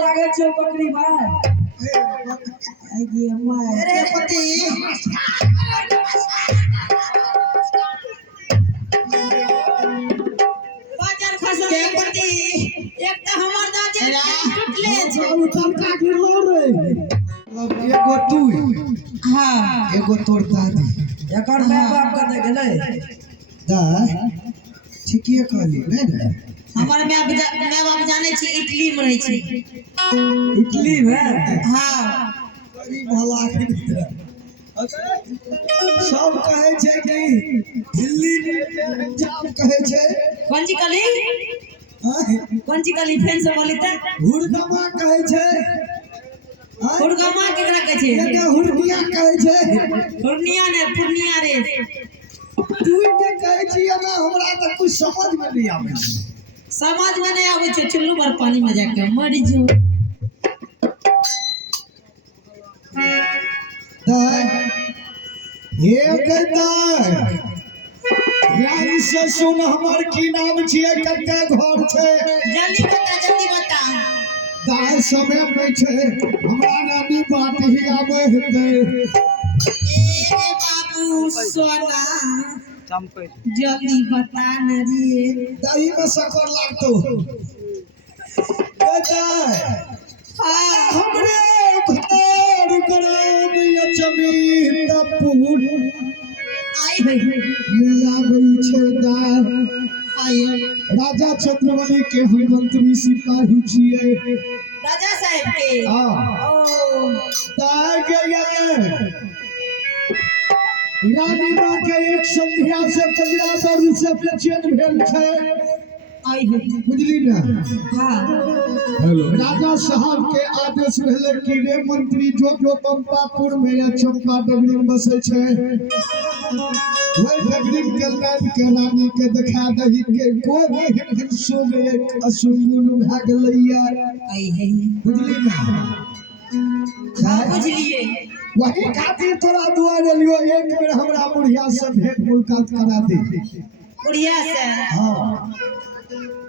लागे छो बकरी भाई ये मैं अरे पति बाजार खस के पति एक तो हमर दाजे टूटले छै तनका गिरलो रे अब एगो तू हां एगो तोर दादी एकर माय बाप कते गेलै दा ठीके कहली ने हमर मैं बाप जाने छी इटली में रहे छी इटली में हां बड़ी भला सब कहे छै कि दिल्ली में जाम कहे छै कौन जी कली फैन से बोली त हुड़गमा कहे छै हुड़गमा केकरा कहै छै एके हुड़गिया कहे छै पूर्णिया ने पूर्णिया रे तू के कहे छी ना हमरा त कुछ समझ में नहीं आवे समझ में नहीं आवे छै चुल्लू भर पानी में जाके मर जो हे कहता यानी से सुन हमर की नाम छिए कते घर छै जल्दी बता दाय समय में छै हमरा नानी बात ही आवे हेते ए बाबू सोना जल्दी बता न रे दही में शक्कर लागतो कहता हमरे घर ग्राम जमीन तपुर आई भाई मेला गई छै दाय आयो राजा छत्रवली के हम मंत्री सिपाही छिए राजा साहब के हां ओ दाय के ये रानी मां के एक संध्या से 1500 रुपया बेचैन भेल छै आई है बुझली ना हां हेलो राजा साहब के आदेश भेले कि रे मंत्री जो पंपापुर में या चंपा डगरी में बसे छै वही डगरी के लाइन के रानी के दिखा दही के कोई हिन सो गए असुगुन भ गेलैया आई है बुझली ना हां बुझलिए वही खातिर तोरा दुआरे लियो एक बेर हमरा बुढ़िया से भेंट मुलाकात करा दे बुढ़िया से हां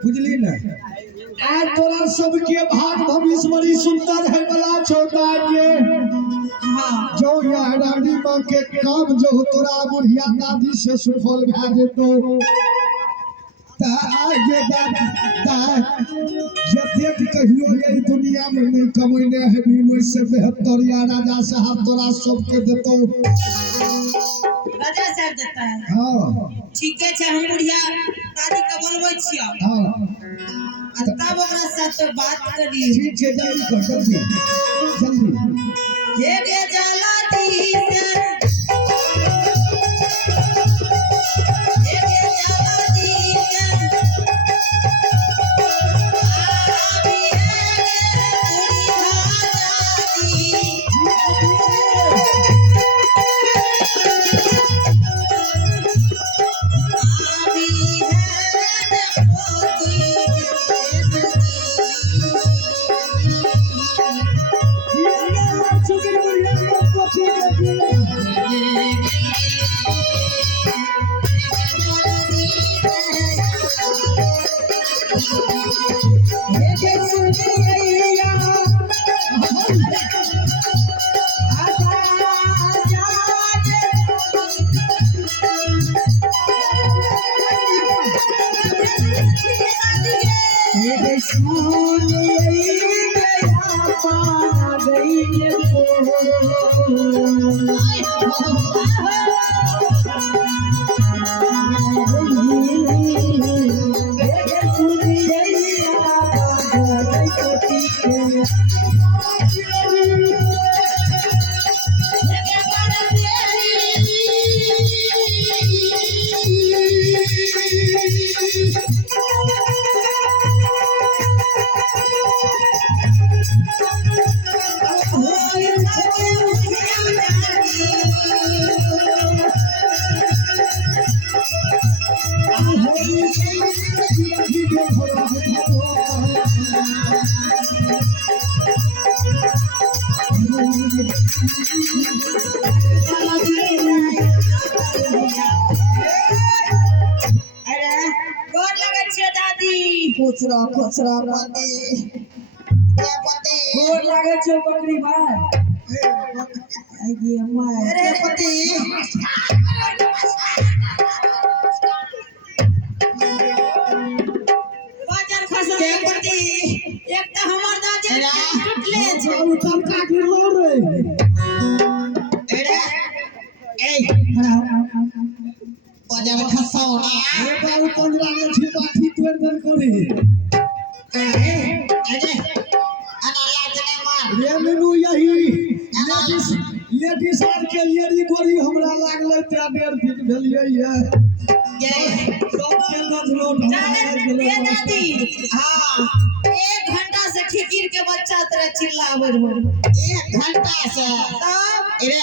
बुझली ना आज तोरा सबके भाग भविष्य बड़ी सुंदर है वाला छोटा ये हां जो या रानी मां के काम जो तोरा बुढ़िया दादी से सुफल भा जेतो ता आगे ता जतेक कहियो ये दुनिया में नहीं कमैने है भी से बेहतर या राजा साहब तोरा सबके देतो राजा साहब देता है हां ठीक है हम बुढ़िया दादी के बोलबै छियो हां तब ओकरा साथ बात करी ठीक है जल्दी कर जल्दी हे गे जाला दी से हे गे जाला दी से आवी रे बुढ़िया दादी आवी रे पोती खुचरा खुचरा मनी के पति गोर लागे छो बकरी भाई आई गे अम्मा अरे पति बाजार खस के पति एक तो हमर दादी टूटले छै उ तड़का गिरलो रे अरे ए बाजार खसौ ना ए बाबू 15 के छिपाठी तोड़ देल करे अरे अनाला जने मार रे मीनू यही लेडीज आर के येरी गोरी हमरा लागले 1.5 फीट भेलिए ये ये सब के नजरो ये दादी हां 1 घंटा से खिकिर के बच्चा तरह चिल्लावे रहो 1 घंटा से तब अरे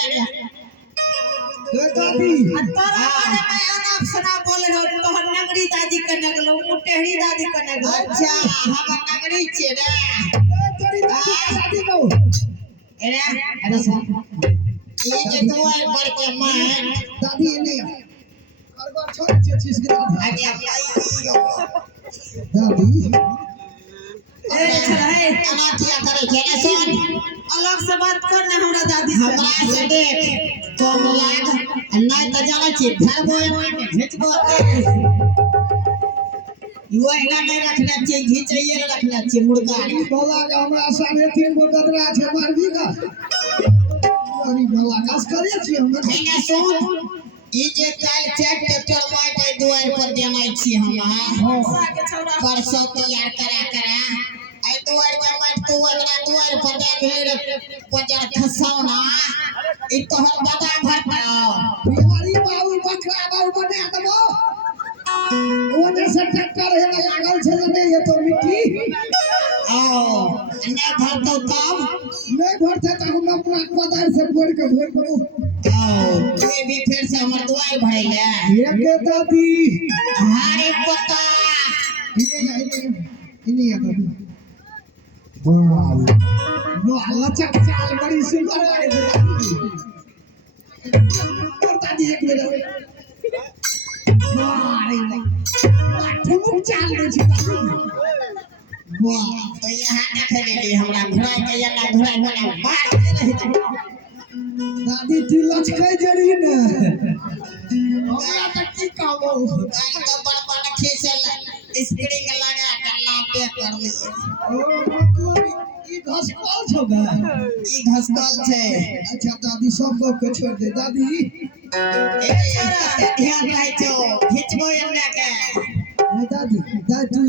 ए दादी तोरा बारे में अनाप शनाप बोले रहो तोहर नगरी दादी के नगलो मुटेहरी दादी के नगलो अच्छा हमर नगरी छे रे तेरी दादी को अरे अरे सर ये जे तोय पर के मार दादी ने करबा छोड़ छे चीज गिरा अरे दादी ए है अना किया करे जेने सुन अलग से बात कर ना हमरा दादी से हमरा से देख कम लाग नहीं त जाने छी धरबो घिचबो यो एना नहीं रखना चाहिए घिचैये रखना चाहिए मुर्गा बोला के हमरा 3.5 गो कतरा छे मारबी का अरे बोला कास करे छी हम एने सुन ई जे काल चेक ट्रैक्टर मार के दुआर पर देनाइ छी हम परसों तैयार करा आई दुआर के मार तू हमरा दुआर पर दे ढेर पजार खसाओ ना ई तोहर दादा भटाओ बिहारी बाबू बकरा बाबू बने दबो ओने से ट्रैक्टर है लागल छे ने ये तो मिट्टी आओ नहीं भरतो तब नहीं भरते त हम अपना कोदार से कोड़ के भोर करू आओ तू भी फिर से हमर दुआर भरेले ये के दादी हारे पता इने या दादी वाह वाह लचक चाल बड़ी सुंदर है दादी एक बेर वाह ठुमुक चाल दे छी वाह तो यहाँ देख लेली हमरा घोड़ा के या घोड़ा बना मार के रही दादी ती लचकै जरी ने हमरा त की कहबो गाय का बड़ खींचल स्प्रिंग लगा के लापे कर ली ओ मतलब ई घसकल छौ गा ई घसकल छै अच्छा दादी सब के छोड़ दे दादी ए ध्यान रह छो खींचबो एने के ए दादी दादी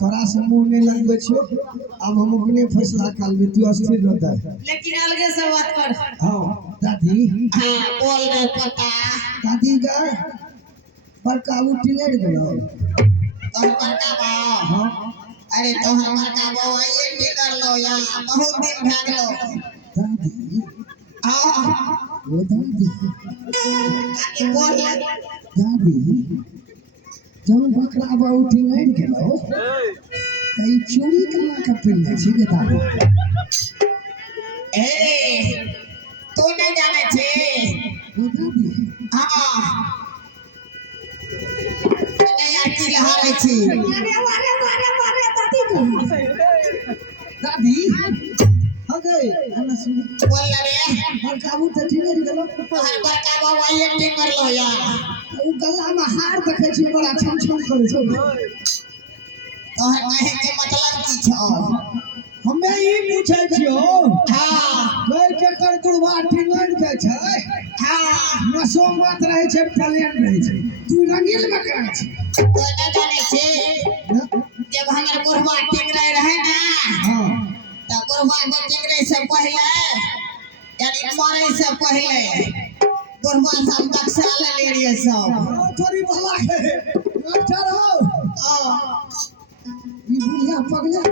तोरा से मुंह नहीं लगबे छो अब हम अपने फैसला कर ले तू अस्थिर रहता है लेकिन अलगे से बात कर हां दादी हां बोल रे पता दादी गा बड़का उठी नहीं गेलो और बड़का बा हां अरे तो हमर का बा ये की कर लो या बहुत दिन भ गेलो दादी हां ओ दादी आगे बोल ले दादी जब बकरा बा उठी नहीं गेलो तई चोरी कमा के पिन छी के दादी ए तू नहीं जाने छे ओ दादी हां नहीं यार की लहारे छी अरे दादी अगे अना सुन बोल रे बड़का उठी नहीं गेलो हर बड़का बाबा ये की कर लो या उ गला में हार देखे छी बड़ा छम छम करे छो तोहर कहे के मतलब की छौ हमें ई पूछै छियो हां गई के कर गुरबाटी नहीं दे छै हां नसो मात रहे छै प्लेन रहे छै तू रंगील में करै छी तो न जाने छे जब हमर बुढ़वा टिंगरे रहे ना हां तो बुढ़वा के टिंगरे से पहले यानी मरे से पहले बुढ़वा सब बक्सा ले लिए सब थोड़ी भला है अच्छा रहो ई बुढ़िया पगला